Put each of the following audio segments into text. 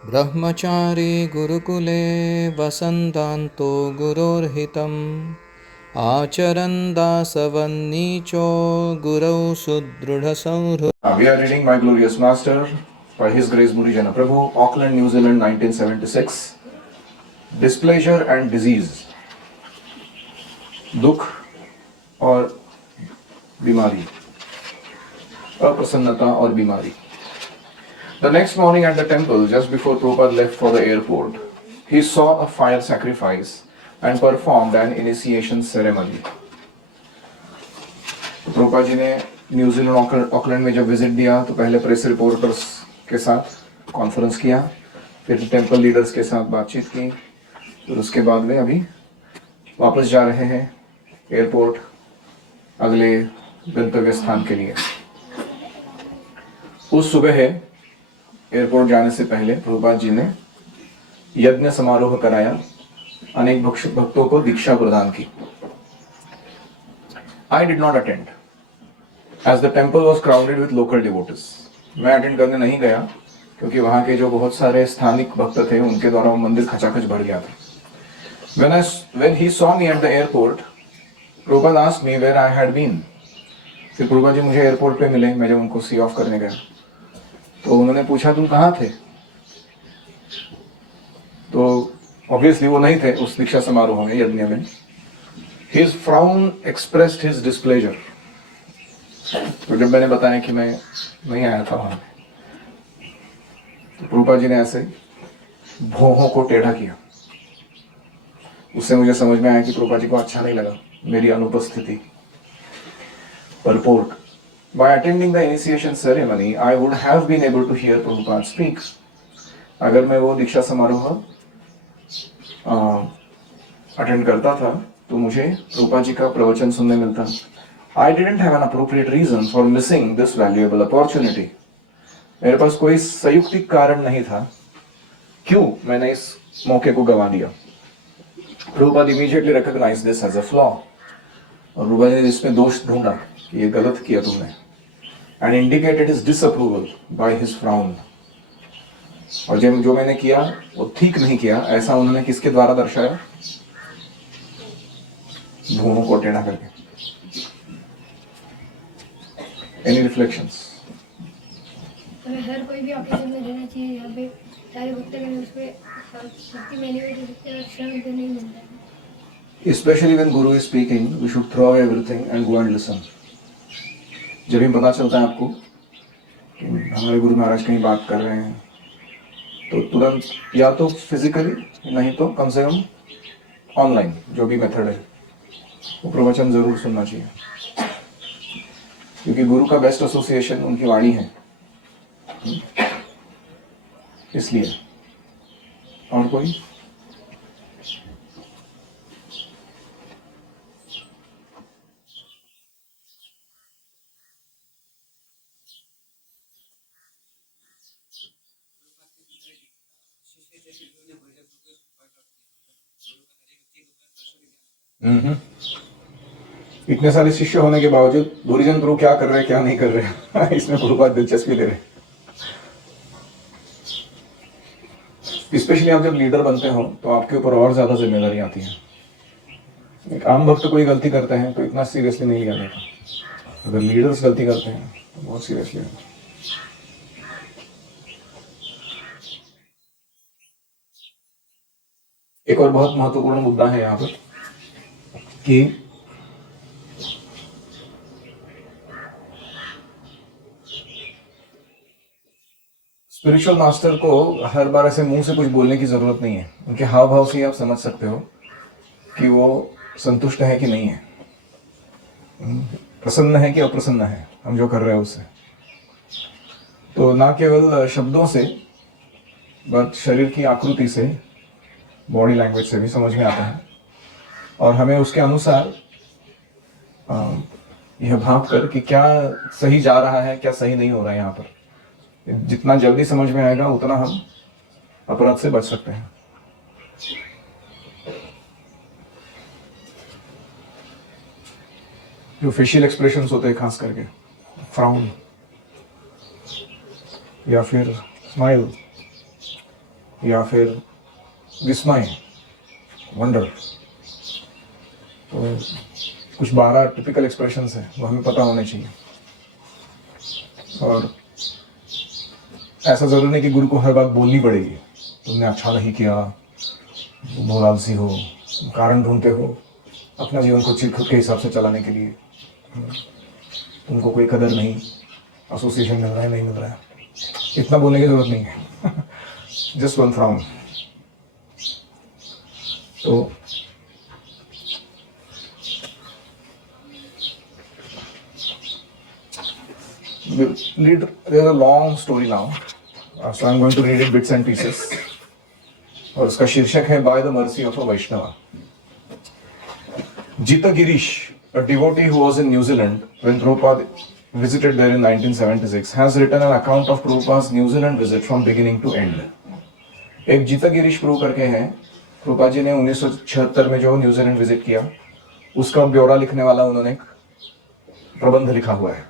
ब्रह्मचारी गुरुकुले वसन्तान्तो गुरोर्हितम् आचरन् दासवन्नीचो गुरौ सुदृढसंहृत्. We are reading My Glorious Master by His Grace Buri Jana Prabhu, Auckland, New Zealand, 1976. Displeasure and disease. दुख और बीमारी, अप्रसन्नता और बीमारी. The next morning at the temple, just before Prabhupada left for the airport, he saw a fire sacrifice and performed an initiation ceremony. Prabhupada जी ने New Zealand Auckland में जब visit दिया तो पहले प्रेस रिपोर्टर्स के साथ कॉन्फ्रेंस किया, फिर टेम्पल लीडर्स के साथ बातचीत की, फिर उसके बाद वे अभी वापस जा रहे हैं एयरपोर्ट अगले गंतव्य स्थान के लिए. उस सुबह एयरपोर्ट जाने से पहले प्रभुपाद जी ने यज्ञ समारोह कराया, अनेक भक्तों को दीक्षा प्रदान की. I did not attend as the temple was crowded with local devotees. मैं अटेंड करने नहीं गया क्योंकि वहां के जो बहुत सारे स्थानिक भक्त थे उनके द्वारा वो मंदिर खचाखच भर गया था. When he saw me at the airport, Prabhupada asked me where I had been. फिर प्रभुपाद जी मुझे एयरपोर्ट पे मिले, मैं जब उनको सी ऑफ करने गया तो उन्होंने पूछा तुम कहाँ थे. तो ऑब्वियसली वो नहीं थे उस दीक्षा समारोह में, यज्ञ में. His frown expressed his displeasure. तो जब मैंने बताया कि मैं नहीं आया था वहां, तो प्रभुपाद जी ने ऐसे भौहों को टेढ़ा किया. उससे मुझे समझ में आया कि प्रभुपाद जी को अच्छा नहीं लगा मेरी अनुपस्थिति. Purport. By attending the initiation ceremony, I would have been able to hear Prabhupada speak. अगर मैं वो दीक्षा समारोह अटेंड करता था तो मुझे प्रभुपाद जी का प्रवचन सुनने मिलता. I didn't have an appropriate reason for missing this valuable opportunity. मेरे पास कोई संयुक्तिक कारण नहीं था क्यों मैंने इस मौके को गंवा दिया. Prabhupada immediately recognized this as a flaw. और प्रभुपाद ने इसमें दोष ढूंढा कि ये गलत किया तुमने, and indicated his disapproval by his frown. और जब जो मैंने किया वो ठीक नहीं किया, ऐसा उन्होंने किसके द्वारा दर्शाया? भूमों को टेढ़ा करके. Any reflections? हर कोई भी ऑकेजन में रहना चाहिए. यहाँ पे सारे भक्त हैं, उस पे भक्ति में नहीं दे सकते, क्षण भी नहीं मिलता है. Especially when Guru is speaking, we should throw away everything and go and listen. जब भी पता चलता है आपको कि हमारे गुरु महाराज कहीं बात कर रहे हैं तो तुरंत या तो फिजिकली नहीं तो कम से कम ऑनलाइन जो भी मेथड है वो प्रवचन जरूर सुनना चाहिए, क्योंकि गुरु का बेस्ट एसोसिएशन उनकी वाणी है. इसलिए और कोई इतने सारे शिष्य होने के बावजूद बुरीजन प्रभु क्या कर रहे हैं क्या नहीं कर रहे हैं इसमें प्रभुपाद दिलचस्पी ले रहे हैं. स्पेशली आप जब लीडर बनते हो तो आपके ऊपर और ज्यादा जिम्मेदारी आती है. एक आम भक्त कोई गलती करते हैं तो इतना सीरियसली नहीं लिया जाता, अगर लीडर्स गलती करते हैं तो बहुत सीरियसली लेते हैं. एक और बहुत महत्वपूर्ण मुद्दा है यहाँ पर कि स्पिरिचुअल मास्टर को हर बार ऐसे मुंह से कुछ बोलने की जरूरत नहीं है. उनके हाव भाव से ही आप समझ सकते हो कि वो संतुष्ट है कि नहीं है, प्रसन्न है कि अप्रसन्न है हम जो कर रहे हैं उससे. तो ना केवल शब्दों से बट शरीर की आकृति से, बॉडी लैंग्वेज से भी समझ में आता है, और हमें उसके अनुसार यह भाप कर कि क्या सही जा रहा है क्या सही नहीं हो रहा है. यहाँ पर जितना जल्दी समझ में आएगा उतना हम अपराध से बच सकते हैं. जो फेशियल एक्सप्रेशंस होते हैं खास करके फ्राउन या फिर स्माइल, या फिर विस्मय, वंडर। तो कुछ 12 टिपिकल एक्सप्रेशंस हैं, वो हमें पता होने चाहिए। और ऐसा जरूरी नहीं कि गुरु को हर बात बोलनी पड़ेगी। तुमने अच्छा नहीं किया, तुम बहुत आलसी हो, तुम कारण ढूंढते हो अपना जीवन को खुद के हिसाब से चलाने के लिए, तुमको कोई कदर नहीं, एसोसिएशन मिल रहा है नहीं मिल रहा है, इतना बोलने की जरूरत नहीं है। Just one from. तो there's a long story now, so I'm going to read it bits and pieces. और उसका शीर्षक है by the mercy of a Vaishnava. Jita Girish, a devotee who was in New Zealand when Prabhupada visited there in 1976, has written an account of Prabhupada's New Zealand visit from beginning to end. एक जीता गिरीश प्रभु करके हैं, प्रभुपाद जी ने 1976 में जो New Zealand visit किया उसका ब्यौरा लिखने वाला उन्होंने एक प्रबंध लिखा हुआ है।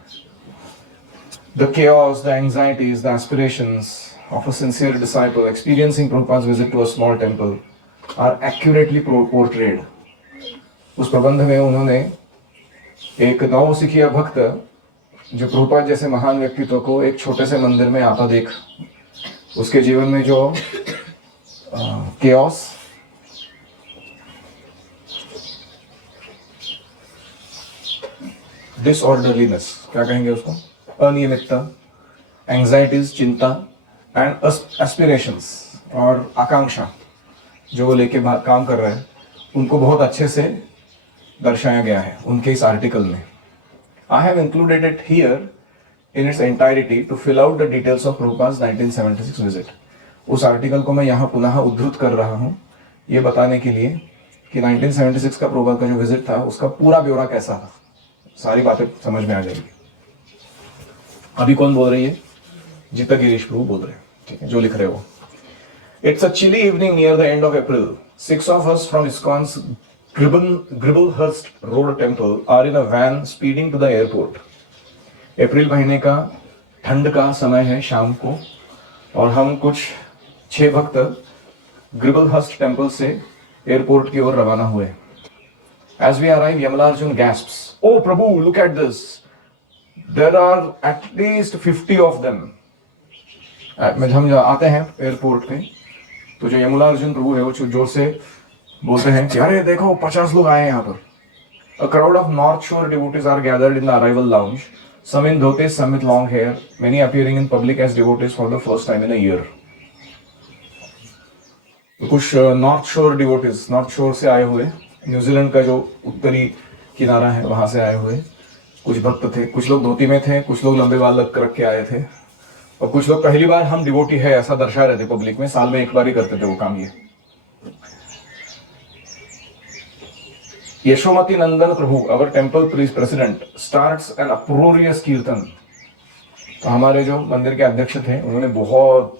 The chaos, the anxieties, the aspirations of a sincere disciple experiencing Prabhupada's visit to a small temple are accurately portrayed. उस प्रबंध में उन्होंने एक नवसिखिया भक्त जो प्रभुपाद जैसे महान व्यक्तित्व को एक छोटे से मंदिर में आता देख उसके जीवन में जो chaos, डिसऑर्डरलीनेस, क्या कहेंगे उसको, अनियमितता, एंजाइटीज, चिंता, एंड एस्पिरेशंस और आकांक्षा जो वो लेके काम कर रहे हैं उनको बहुत अच्छे से दर्शाया गया है उनके इस आर्टिकल में। I have included it here in its entirety to fill out the details of Prabhupada's 1976 visit. उस आर्टिकल को मैं यहाँ पुनः उद्धृत कर रहा हूँ ये बताने के लिए कि 1976 का प्रभुपाद का जो विजिट था उसका पूरा ब्यौरा कैसा था, सारी बातें समझ में आ जाएगी। अभी कौन बोल रही है? जीता गिरीश प्रभु बोल रहे हैं, ठीक है, जो लिख रहे हो। It's a chilly evening near the end of April. 6 of us from ISKCON's Gribblehurst Road Temple are in a van speeding to the airport. अप्रैल महीने का ठंड का समय है शाम को और हम कुछ 6 भक्त ग्रिबलहर्स्ट टेम्पल से एयरपोर्ट की ओर रवाना हुए। As we arrive, Yamala gasps, "Oh Prabhu, look at this! There are at least 50 of them." हम आते हैं एयरपोर्ट पे तो जो यमुला अर्जुन प्रभु है वो जोर से बोलते हैं कि अरे देखो 50 लोग आए हैं यहाँ पर। A crowd of North Shore devotees are gathered in the arrival lounge. Some in dhotis, some with long hair, many appearing in public as devotees for the first time in a year. कुछ north शोर devotees, north शोर से आए हुए, New Zealand का जो उत्तरी किनारा है वहां से आए हुए कुछ भक्त थे। कुछ लोग धोती में थे, कुछ लोग लंबे बाल रख के आए थे और कुछ लोग पहली बार हम डिवोटी है ऐसा दर्शा रहे थे पब्लिक में। साल में एक बार ही करते थे वो काम। ये यशोमती नंदन प्रभु, अवर टेम्पल प्रेसिडेंट, स्टार्ट्स एन अप्रोरियस कीर्तन। तो हमारे जो मंदिर के अध्यक्ष थे उन्होंने बहुत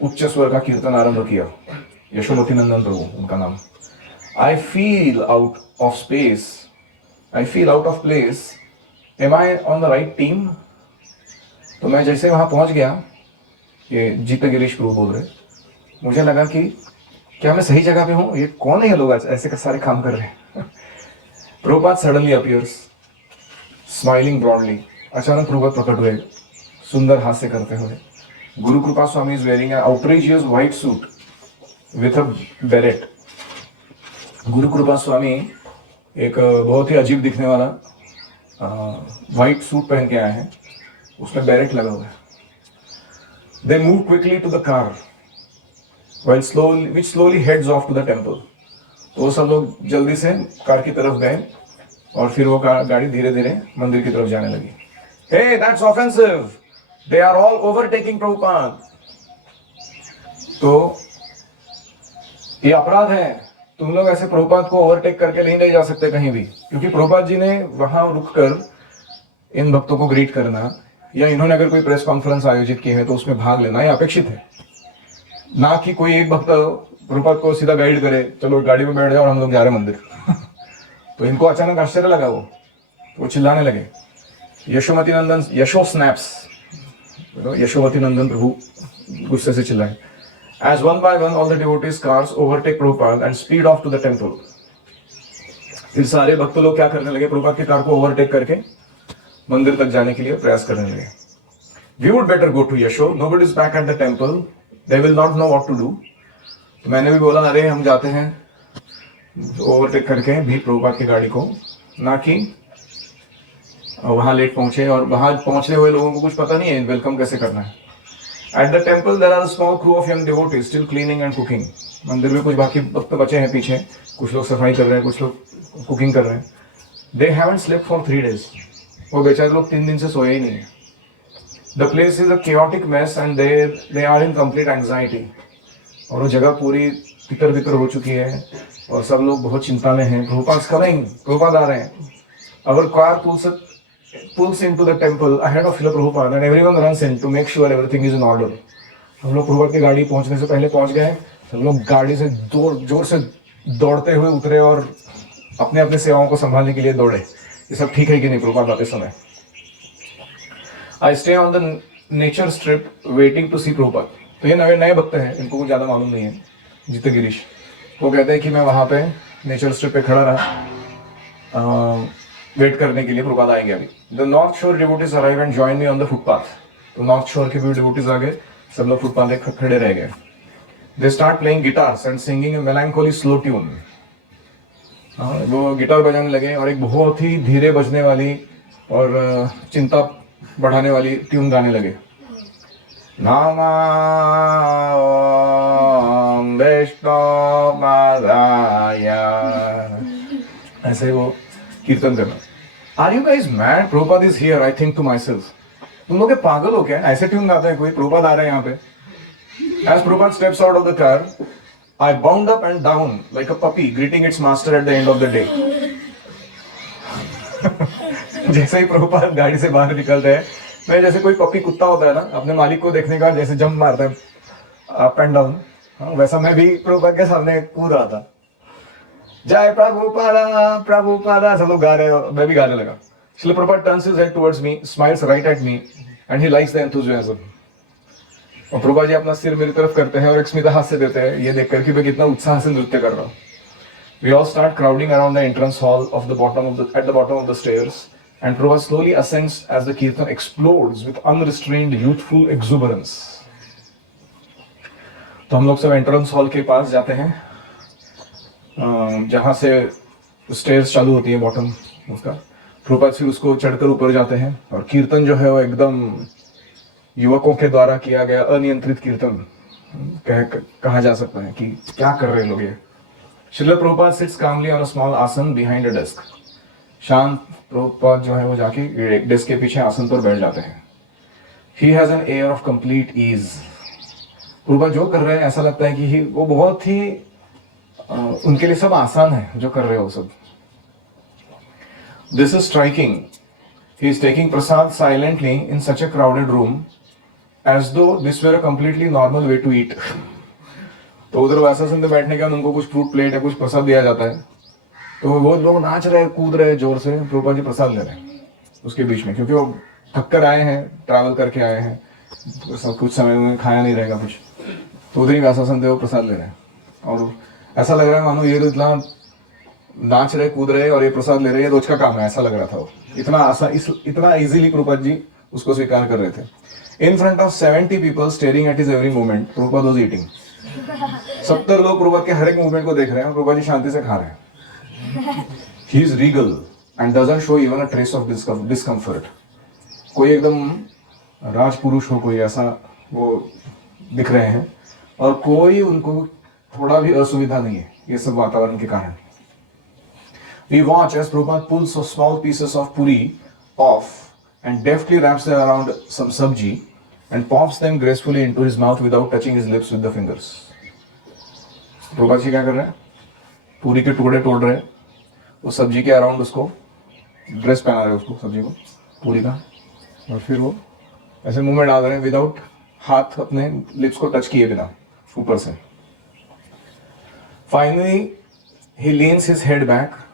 उच्च स्वर का कीर्तन आरंभ किया। यशोमती नंदन प्रभु उनका नाम। I feel out of space. I feel out of place. Am I on the right team? तो मैं जैसे वहां पहुंच गया, ये जीता गिरीश प्रभु बोल रहे, मुझे लगा कि क्या मैं सही जगह पे हूं? ये कौन है ये लोग ऐसे सारे काम कर रहे हैं? Prabhupada suddenly appears smiling broadly. अचानक प्रभुपाद प्रकट हुए सुंदर हास्य करते हुए। Guru Kripa Swami is wearing an outrageous white suit with a beret. Guru Kripa स्वामी एक बहुत ही अजीब दिखने वाला व्हाइट सूट पहन के आए हैं, उसमें बैरेट लगा हुआ है। They move quickly to the car which slowly heads off to the temple. तो वो सब लोग जल्दी से कार की तरफ गए और फिर वो गाड़ी धीरे धीरे मंदिर की तरफ जाने लगी। Hey, that's offensive. They are all overtaking Prabhupada. तो ये अपराध है, तुम लोग ऐसे प्रभुपाद को ओवरटेक करके नहीं ले जा सकते कहीं भी, क्योंकि प्रभुपाद जी ने वहां रुककर इन भक्तों को ग्रीट करना या इन्होंने अगर कोई प्रेस कॉन्फ्रेंस आयोजित की है तो उसमें भाग लेना ये अपेक्षित है, ना कि कोई एक भक्त प्रभुपाद को सीधा गाइड करे, चलो गाड़ी में बैठ जाओ और हम लोग जा रहे मंदिर। तो इनको अचानक आश्चर्य लगा, वो चिल्लाने लगे। यशोमती नंदन, यशो स्नैप्स, यशोमती नंदन प्रभु गुस्से से चिल्लाए, As one by one all the devotees' cars overtake Prabhupada and speed off to the temple. फिर सारे भक्त लोग क्या करने लगे, प्रभुपाद की कार को ओवरटेक करके मंदिर तक जाने के लिए प्रयास करने लगे. We would better go to Yasho. Nobody is back at the temple. They will not know what to do. तो मैंने भी बोला अरे हम जाते हैं ओवरटेक करके भी प्रभुपाद की गाड़ी को, ना कि वहां लेट पहुंचे और वहां पहुंचने हुए लोगों को कुछ पता नहीं है वेलकम कैसे करना है. At the temple there are a small crew of young devotees still cleaning and cooking. मंदिर में कुछ बाकी भक्त बचे हैं पीछे, कुछ लोग सफाई कर रहे हैं, कुछ लोग कुकिंग कर रहे हैं. They haven't slept for 3 days. वो बेचारे लोग 3 दिन से सोए ही नहीं है. The place is a chaotic mess and they are in complete anxiety. और वो जगह पूरी तितर बितर हो चुकी है और सब लोग बहुत चिंता में हैं. Prabhupada coming, Prabhupada आ रहे हैं. Our car pulls into the temple ahead of Srila Prabhupada and everyone runs in to make sure everything is in order. हम लोग प्रभुपाद की गाड़ी पहुंचने से पहले पहुंच गए. सब लोग गाड़ी से जोर से दौड़ते हुए उतरे और अपने अपने सेवाओं को संभालने के लिए दौड़े. ये सब ठीक है कि नहीं प्रभुपाद आते समय. I stay on the nature strip waiting to see Prabhupada. तो ये नए भक्त हैं, इनको कुछ ज़्यादा मालूम नहीं है. जीते गिरीश वो कहते हैं कि मैं वहाँ पे नेचर स्ट्रिप पे खड़ा रहा वेट करने के लिए प्रभुपाद आएंगे अभी. द नॉर्थ शोर devotees arrive and join me on the footpath. तो नॉर्थ शोर के भी डिवोटीज आ गए, सब लोग फुटपाथ पे खड़े रह गए. They start playing guitars and singing a melancholy slow tune. वो गिटार बजाने लगे और एक बहुत ही धीरे बजने वाली और चिंता बढ़ाने वाली ट्यून गाने लगे. नामां वैष्णवाय, ऐसे वो कीर्तन करना. Are you guys mad? Prabhupada is here. I think to myself. तुम लोग पागल हो क्या? ऐसे ट्यून गाते हैं कोई? प्रभुपाद आ रहे हैं यहाँ पे. As Prabhupada steps out of the car, I bound up and down like a puppy greeting its master at the end of the day. जैसे ही प्रभुपाद गाड़ी से बाहर निकलते हैं, मैं जैसे कोई पपी कुत्ता होता है ना अपने मालिक को देखने का जैसे जंप मारता है अप एंड डाउन, वैसा मैं भी प्रभुपाद के सामने कूद रहा था. जय प्रभुपादा प्रभुपादा सब लोग गा रहे हैं, मैं भी गाने लगा. Srila Prabhupada turns his head towards me, smiles right at me, and he likes the enthusiasm. और प्रभुपाद जी अपना सिर मेरी तरफ करते हैं और एक स्मित हास्य देते हैं ये देखकर कि मैं कितना उत्साह से नृत्य कर रहा हूँ. We all start crowding around the entrance hall at the bottom of the stairs, and Prabhupada slowly ascends as the kirtan explodes with unrestrained youthful exuberance. तो हम लोग सब एंट्रेंस हॉल के पास जाते हैं जहाँ से स्टेयर्स चालू होती है बॉटम उसका. प्रभुपाद फिर उसको चढ़कर ऊपर जाते हैं और कीर्तन जो है वो एकदम युवकों के द्वारा किया गया अनियंत्रित कीर्तन कहा जा सकता है कि क्या कर रहे लोग ये. Srila Prabhupada sits calmly on a small asana behind a desk. शांत प्रभुपाद जो है वो जाके डेस्क के पीछे आसन पर बैठ जाते हैं. He has an air of complete ease. Prabhupada जो कर रहे हैं ऐसा लगता है कि वो बहुत ही उनके लिए सब आसान है जो कर रहे हो सब. This is striking. He is taking prasad silently in such a crowded room as though this were a completely normal way to eat. तो उधर वैसासन में बैठने के बाद उनको कुछ फ्रूट प्लेट या कुछ प्रसाद दिया जाता है तो वो लोग नाच रहे कूद रहे जोर से. प्रभुपाद जी प्रसाद ले रहे हैं उसके बीच में क्योंकि वो थक कर आए हैं, ट्रैवल करके आए हैं, कुछ समय में खाया नहीं रहेगा कुछ, तो उधर ही वैसासन थे वो प्रसाद ले रहे हैं. और ऐसा लग रहा है मानो ये इतना नाच रहे कूद रहे और ये प्रसाद ले रहे हैं रोज का काम है, ऐसा लग रहा था वो. इतना इजीली प्रभुपाद जी उसको स्वीकार कर रहे थे. In front of 70 people staring at his every movement Prabhupada was eating. 70 लोग प्रभुपाद के हर एक मूवमेंट को देख रहे हैं, प्रभुपाद जी शांति से खा रहे हैं. He is Regal and doesn't show even a trace of discomfort. कोई एकदम राजपुरुष हो कोई ऐसा वो दिख रहे हैं और कोई उनको थोड़ा भी असुविधा नहीं है ये सब वातावरण के कारण. We watch as Prabhupada pulls some small pieces of puri off and deftly wraps them around some sabji and pops them gracefully into his mouth without touching his lips with the fingers. Prabhupada जी क्या कर रहे हैं? पूरी के टुकड़े तोड़ रहे हैं, वो सब्जी के अराउंड उसको ड्रेस पहना रहे हैं उसको सब्जी को पूरी का, और फिर वो ऐसे मुंह में डाल रहे हैं विदाउट हाथ अपने लिप्स को टच किए बिना ऊपर से. Finally, he leans his head back.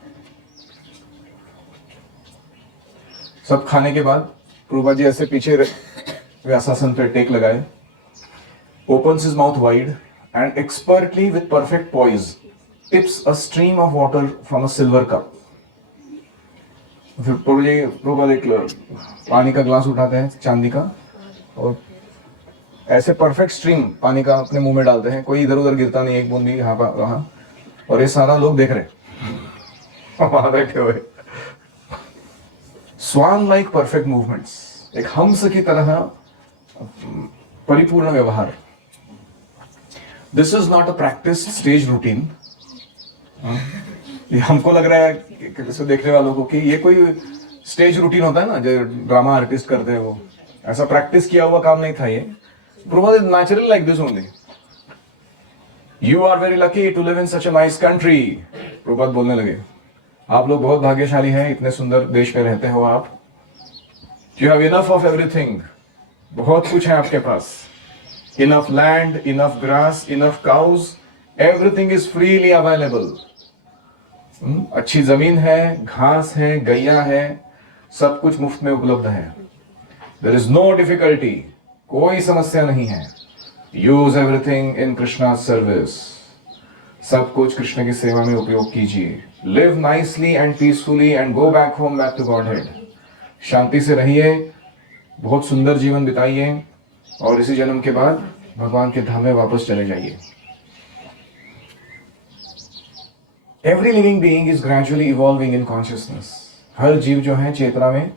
सब खाने के बाद प्रभुपाद जी ऐसे पीछे व्यासासन पे टेक लगाए, opens his mouth wide and expertly with perfect poise tips a stream of water from a silver cup. फिर प्रभुपाद एक पानी का ग्लास उठाते हैं चांदी का और ऐसे परफेक्ट स्ट्रीम पानी का अपने मुंह में डालते हैं, कोई इधर उधर गिरता नहीं, एक बूंद भी यहाँ वहां, और ये सारा लोग देख रहे वहां बैठे हुए। स्वान लाइक परफेक्ट मूवमेंट्स, एक हंस की तरह परिपूर्ण व्यवहार। This is not a practice stage routine. ये हमको लग रहा है कि देखने वालों को कि ये कोई स्टेज रूटीन होता है ना जो ड्रामा आर्टिस्ट करते हैं, वो ऐसा प्रैक्टिस किया हुआ काम नहीं था ये। Prabhupada is natural like this only. You are very lucky to live in such a nice country. Prabhupada बोलने लगे, आप लोग बहुत भाग्यशाली हैं, इतने सुंदर देश में रहते हो आप। You have enough of everything. बहुत कुछ है आपके पास। Enough land, enough grass, enough cows. Everything is freely available. अच्छी जमीन है, घास है, गैया है, सब कुछ मुफ्त में उपलब्ध है। There is no difficulty. कोई समस्या नहीं है। Use everything in Krishna service, सब कुछ कृष्ण की सेवा में उपयोग कीजिए। Live nicely and peacefully and go back home, back to godhead. शांति से रहिए, बहुत सुंदर जीवन बिताइए और इसी जन्म के बाद भगवान के धाम में वापस चले जाइए। Every living being is gradually evolving in consciousness. हर जीव जो है चेतना में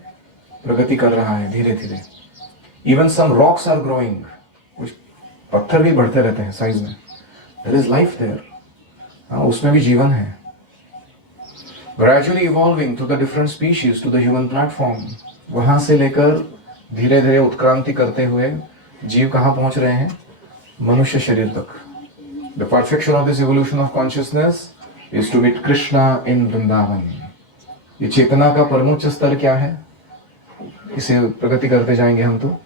प्रगति कर रहा है धीरे धीरे। Even some rocks are growing. कुछ पत्थर भी बढ़ते रहते हैं साइज में। There is life there. हाँ, उसमें भी जीवन है। Gradually evolving to the different species to the human platform. वहाँ से लेकर धीरे धीरे उत्क्रांति करते हुए जीव कहाँ पहुँच रहे हैं? मनुष्य शरीर तक। The perfection of this evolution of consciousness is to meet Krishna in Vrindavan. ये चेतना का परमोच्च स्तर क्या है? इसे प्रगति करते जाएंगे हम तो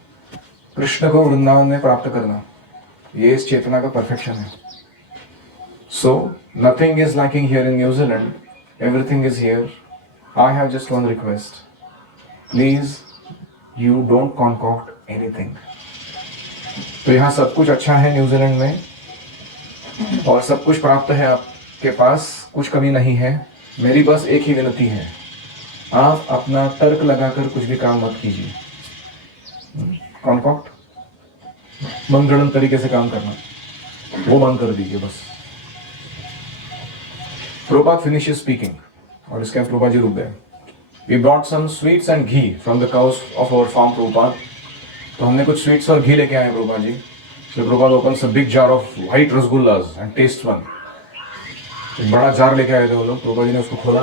कृष्ण को वृंदावन में प्राप्त करना, ये इस चेतना का परफेक्शन है। So nothing is lacking here in New Zealand, everything is here. I have just one request, please you don't concoct anything. तो यहाँ सब कुछ अच्छा है न्यूजीलैंड में और सब कुछ प्राप्त है आपके पास, कुछ कमी नहीं है। मेरी बस एक ही विनती है, आप अपना तर्क लगाकर कुछ भी काम मत कीजिए। कॉन्कॉक्ट, मनगढ़ंत तरीके से काम करना, वो बंद कर दीजिए बस। प्रभुपाद फिनिशेस स्पीकिंग और इसके बाद प्रभुपाद जी रुक गए। We brought some sweets and ghee from the cows of our farm Prabhupada. तो हमने कुछ स्वीट्स और घी लेके आए Prabhupada ji. So Prabhupada open a big jar of white rasgullas and taste one. एक बड़ा जार लेके आए थे वो लोग। प्रभुपाद जी ने उसको खोला,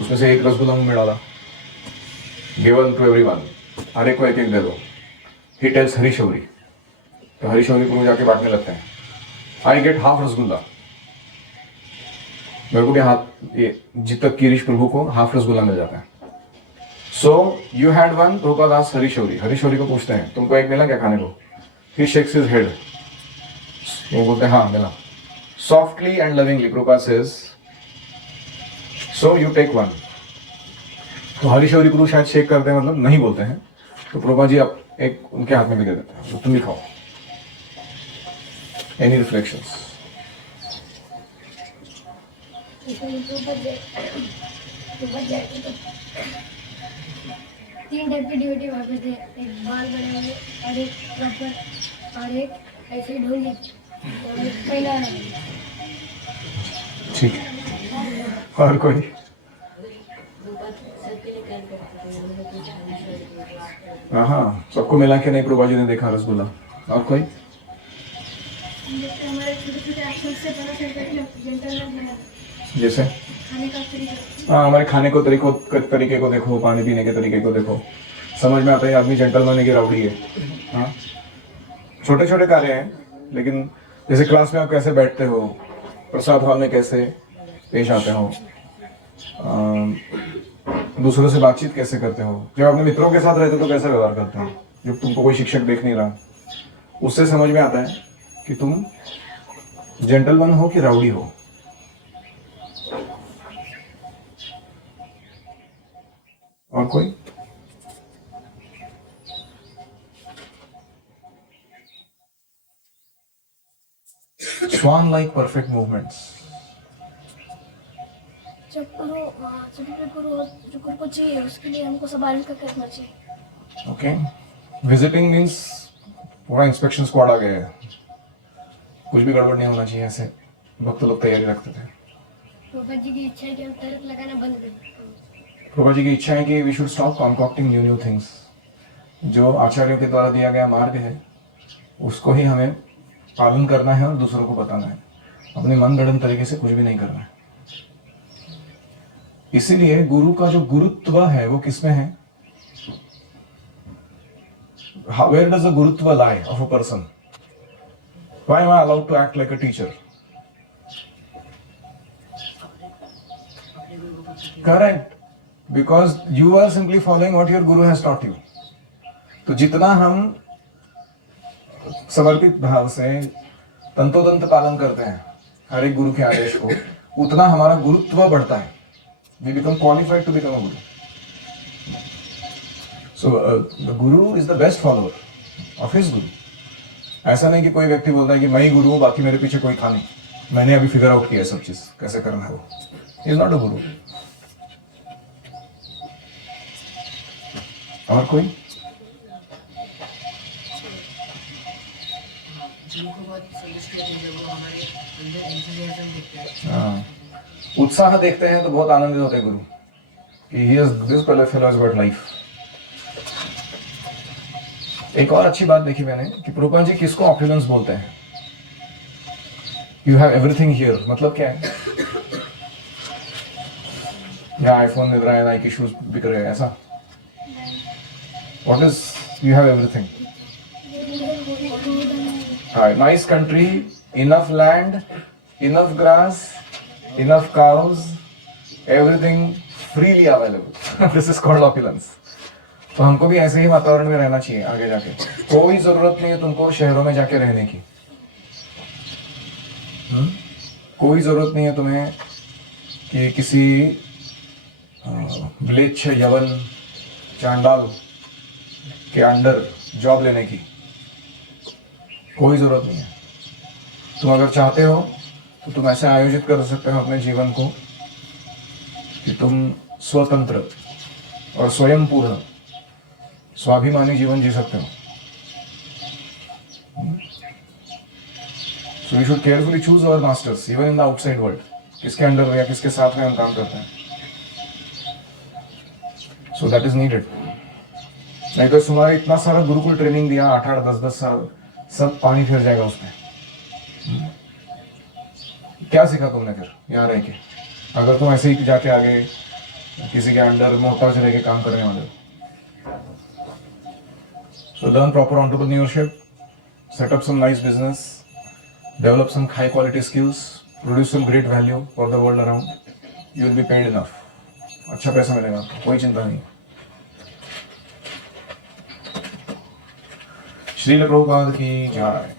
उसमें से एक रसगुल्ला मुंह में डाला। गिवन टू एवरीवन, हर एक को एक एक दे दो। ही टेल्स हरिशौरी, तो हरिशौरी प्रभु जाके बांटने लगते हैं। आई गेट हाफ रसगुल्ला, मेरे को भी हाथ, ये जित तक की प्रभु को हाफ रसगुल्ला मिल जाता है। So you had one, Prabhupada asked Harishauri. Harishauri को पूछते हैं, तुमको एक मिला क्या खाने को? ही शेक्स हिज हेड, वो बोलते हैं हाँ मिला। Softly and lovingly Prabhupada says, so you take one. तो हरिशौरी प्रभु शायद शेक करते हैं, मतलब नहीं बोलते हैं। तो प्रभुपाद जी आप एक उनके हाथ में भी दे देते हैं, तो तुम भी खाओ। Any reflections? तीन टाइप की ड्यूटी वहाँ पे थे, एक बाल बड़े हुए और एक प्रॉपर और एक ऐसे ढोंगी और एक पहला। ठीक है, और कोई? हाँ, सबको मिला के नहीं प्रभुपाद जी ने देखा रसगुल्ला। और कोई? जैसे हाँ, हमारे खाने को तरीके को देखो, पानी पीने के तरीके को देखो, समझ में आता है आदमी जेंटलमैन है कि राउडी है। हाँ, छोटे छोटे कार्य हैं, लेकिन जैसे क्लास में आप कैसे बैठते हो, प्रसाद हॉल में कैसे पेश आते हो, दूसरों से बातचीत कैसे करते हो, जब अपने मित्रों के साथ रहते हो तो कैसा व्यवहार करते हो, जब तुमको कोई शिक्षक देख नहीं रहा, उससे समझ में आता है कि तुम जेंटलमैन हो कि राउडी हो। और कोई? Swan like perfect movements. जब गुरु को चाहिए उसके लिए हमको सब आनंद का करना चाहिए। Okay. Visiting means पूरा इंस्पेक्शन स्क्वाड आ गया है, कुछ भी गड़बड़ नहीं होना चाहिए, ऐसे भक्त लोग तैयारी रखते थे। प्रभुपाद जी की इच्छा है कि हम तर्क लगाना बंद करें। प्रभुपाद जी की इच्छा है कि we should stop concocting new things. जो आचार्यों के द्वारा दिया गया मार्ग है उसको ही हमें पालन करना है और दूसरों को बताना है, अपने मन गढ़ंत तरीके से कुछ भी नहीं करना है। इसीलिए गुरु का जो गुरुत्व है वो किसमें है? Where does the gurutva lie of a person? Why am I allowed to act like a teacher? Correct. Because you are simply following what your guru has taught you. तो जितना हम समर्पित भाव से तंतोतंत पालन करते हैं हर एक गुरु के आदेश को, उतना हमारा गुरुत्व बढ़ता है। We become qualified to become a guru. So the guru is the best follower of his guru. ऐसा नहीं कि कोई व्यक्ति बोलता है कि मैं ही गुरु हूँ, बाकी मेरे पीछे कोई था नहीं, मैंने अभी फिगर आउट किया सब चीज कैसे करना है। वो इज नॉट अ गुरु। और कोई? हाँ, उत्साह देखते हैं तो बहुत आनंदित होते हैं गुरु कि he is this fellow has got life। एक और अच्छी बात देखी मैंने कि प्रभुपाद जी किसको ऑप्युलेंस बोलते हैं? यू हैव एवरीथिंग हियर, मतलब क्या है? या आईफोन मिल रहा है, नाइकी शूज बिक रहे हैं, ऐसा? What is you have everything? Nice country, enough land, enough grass, enough cows, everything freely available. This is called opulence. तो हमको भी ऐसे ही वातावरण में रहना चाहिए आगे जाके। कोई जरूरत नहीं है तुमको शहरों में जाके रहने की। कोई जरूरत नहीं है तुम्हें कि किसी म्लेच्छ यवन चांडाल के अंडर जॉब लेने की, कोई जरूरत नहीं है। तुम अगर चाहते हो तो तुम ऐसे आयोजित कर सकते हो अपने जीवन को कि तुम स्वतंत्र और स्वयं पूर्ण स्वाभिमानी जीवन जी सकते हो। So we should carefully choose our masters even in the outside world। किसके अंडर या किसके साथ में हम काम करते हैं। So that is needed। नहीं तो तुम्हारा इतना सारा गुरुकुल ट्रेनिंग दिया 8-8, 10-10 साल, सब पानी फिर जाएगा उसमें। क्या सीखा तुमने फिर यहाँ रह के, अगर तुम ऐसे ही जाके आगे किसी के अंडर मोहताज रह के काम करने वाले हो। So learn proper entrepreneurship, set up some nice business, develop some high quality skills, produce some great value for the world around. You will be paid enough। अच्छा पैसा मिलेगा आपको, कोई चिंता नहीं। श्रील प्रभुपाद की जय।